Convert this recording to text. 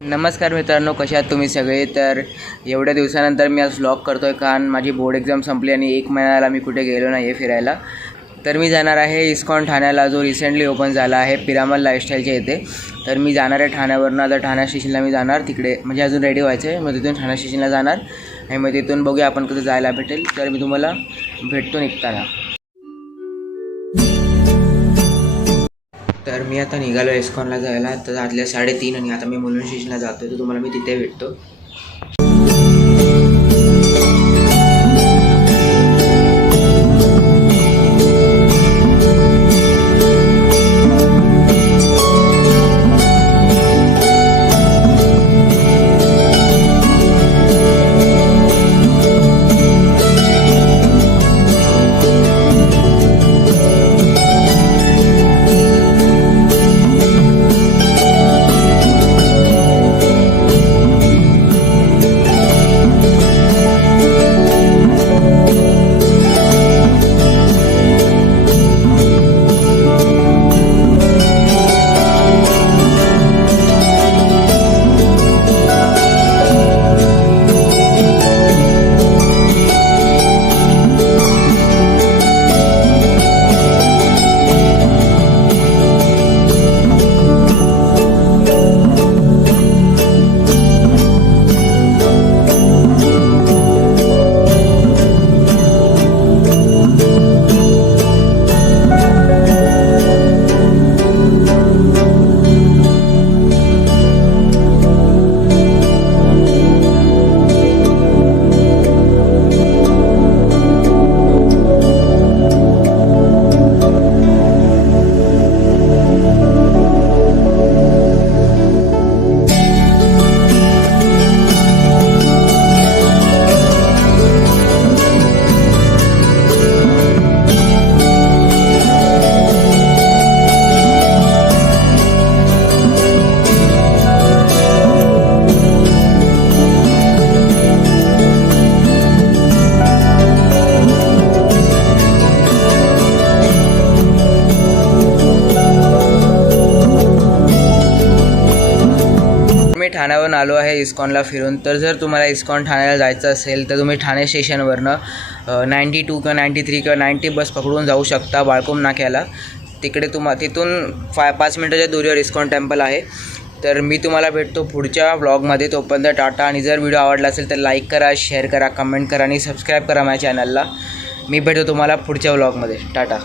नमस्कार मित्रांनो, कशा आहात तुम्ही सगळे. तर एवढ्या दिवसानंतर मी आज व्लॉग करतो आहे, कारण माझी बोर्ड एक्झाम संपली आणि 1 महिन्याला मी कुठे गेलो नाही आहे फिरायला. तर मी जाणार आहे इस्कॉन ठाण्याला, जो रिसेंटली ओपन झाला आहे पिरामल लाईफस्टाईलच्या इथे. तर मी जाणार आहे ठाण्यावरनं. आता ठाणा स्टेशनला मी जाणार, तिकडे म्हणजे अजून रेडी व्हायचं आहे. मग तिथून ठाणा स्टेशनला जाणार आणि मग तिथून बघूया आपण कसं जायला भेटेल. तर मी तुम्हाला भेटतो निघताना. तर मी आता निघालो इस्कॉनला जायला. तर आतल्या 3:30 आणि आता मी मुलुंड स्टेशनला जातो. तर तुम्हाला मी तिथे भेटतो. मी ठाण्यावरून आलो आहे इस्कॉनला फिरून. तर जर तुम्हाला इस्कॉन ठाण्याला जायचं असेल तर तुम्ही ठाणे स्टेशनवरनं 92 किंवा 93 किंवा 90 बस पकडून जाऊ शकता बाळकोम नाक्याला. तिकडे तिथून 5 मिनिटाच्या दूरीवर इस्कॉन टेम्पल आहे. तर मी तुम्हाला भेटतो पुढच्या व्लॉगमध्ये. तोपर्यंत टाटा. आणि जर व्हिडिओ आवडला असेल तर लाईक करा, शेअर करा, कमेंट करा आणि सबस्क्राईब करा माझ्या चॅनलला. मी भेटतो तुम्हाला पुढच्या व्लॉगमध्ये. टाटा.